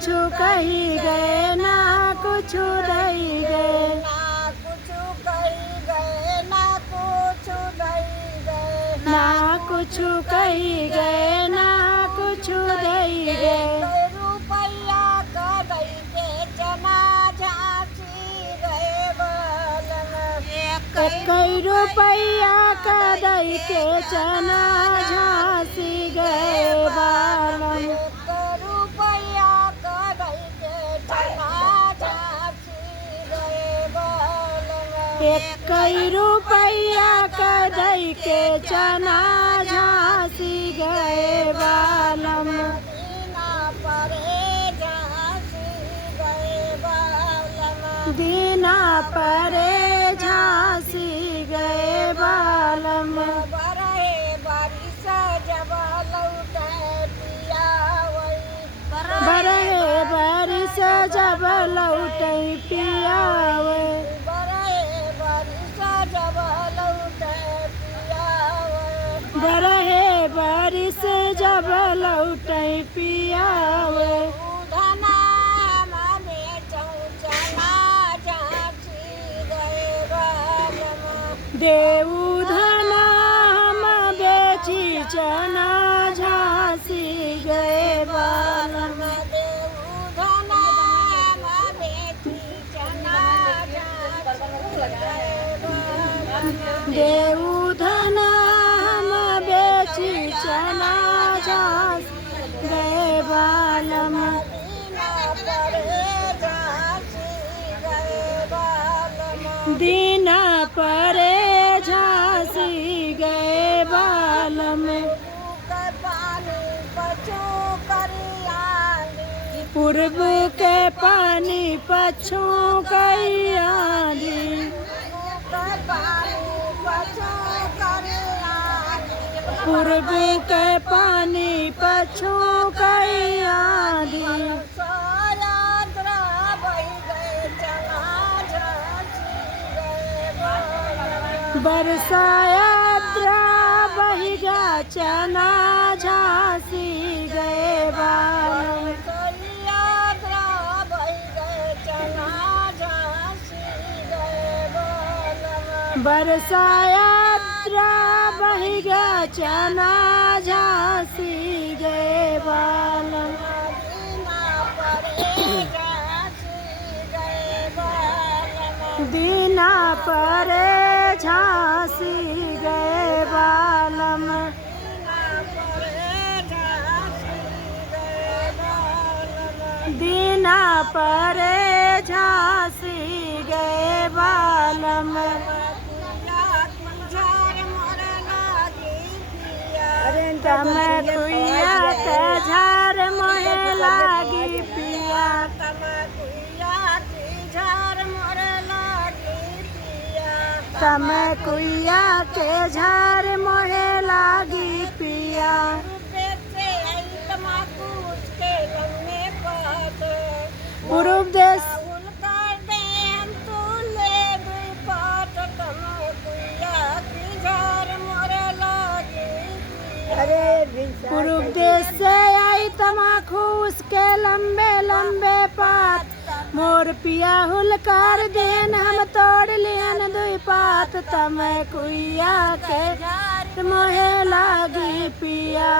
कुछ कही गए ना कुछ दई गए ना कुछ कही गए ना कुछ दई गए ना कुछ कही गए ना कुछ दई गए रुपया का दई के चना झांसी गए बालन कई रुपया का दई के चना झांसी गए बालम रुपया का दई के चना झांसी गए बालन कई रुपया का दई के चना झांसी गए बालम दीना परे झांसी गए बालन दीना परे झांसी गए बालम बरहे बारिश जब लौटे पिया वही बरहे बारिश जब लौटे पियावे बरहे बारिश जब लौटे पिया वही बरहे बारिश जब लौटे पियावे धना माने चौचना झांसी गए बालम देऊ धना हम बेची चना झांसी गए बालम धना बेटी चना देऊ धना हम बेची चना झांसी गए बालम दीना परे झांसी गए बालम पूर्व के पानी पछू कैयाली पूर्व के पानी पछू कैयाली बरसायात्रा बहिगा चना झांसी गए बालम बरसायात्रा बहिगा चना झांसी गए बालम दीना परे झांसी गए बालम दीना परे झांसी गए बालम तम कुइया के झार मोहे लागी पिया तम कुइया के झार मोहे लागी पिया पूर्व देश पूर्व देश से आई तमाखू उसके लंबे लंबे पात मोर पिया हुलकार देन हम तोड़ लियन दुई पात तम कुइया के मोहे लागी पिया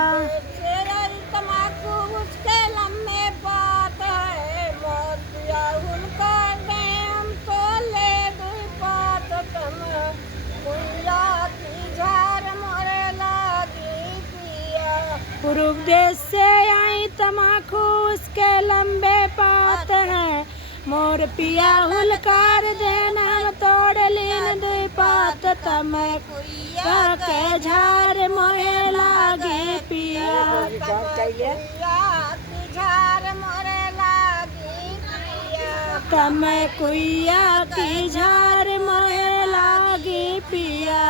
पूर्व देश से आई तमाखू उसके लंबे पात हैं मोर पिया हुलकार देन हम तोड़ लीन दुई पात तम कुइया के झार मोहे लागे पिया तम कुइया की झार मोहे लागे पिया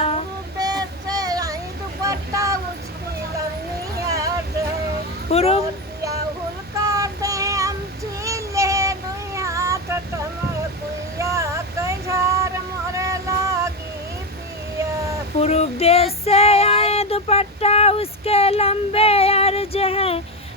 पूर्व पूर्व देश से आए दुपट्टा उसके लंबे अर्ज हैं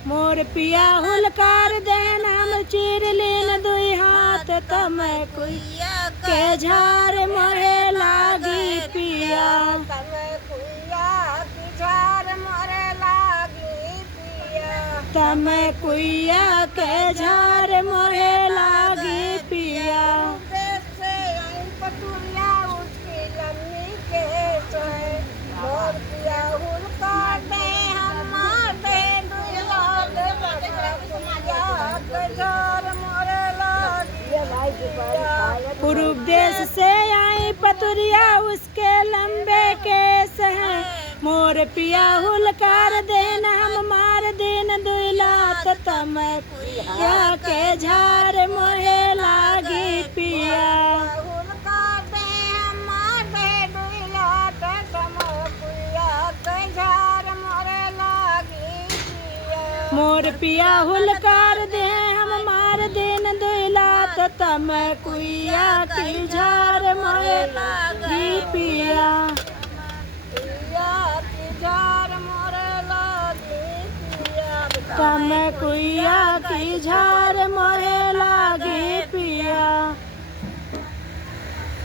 मोर पिया हुलकार देन हम चीर लेन दुई हाथ तम कुइया के झार मोरे लागी पिया तमे कुइया की झार मोरे लागी पिया तम कुइया के झार मोरे लागी पिया देश से आई पटुरिया उसकी लम्बी के सोए मोर पिया हुलका दे हम दे दुइला दे कुइया के झार मोरे लागी पूर्व देश से आई पतुरिया उसके लंबे केस हैं मोर पिया हुलकार देन हम मार देन दुई लात तम कुइया के झार मोरे लागी पिया हुलका दे हम दे दुइला दे तम कुइया के झार मोरे लागी पिया मोर पिया हुलकार दे हम मार देन दुई लात तम कुइया की झार मोरे लागी पिया पिया की झार मोरे लागी पिया तम कुइया की झार मोरे लागी पिया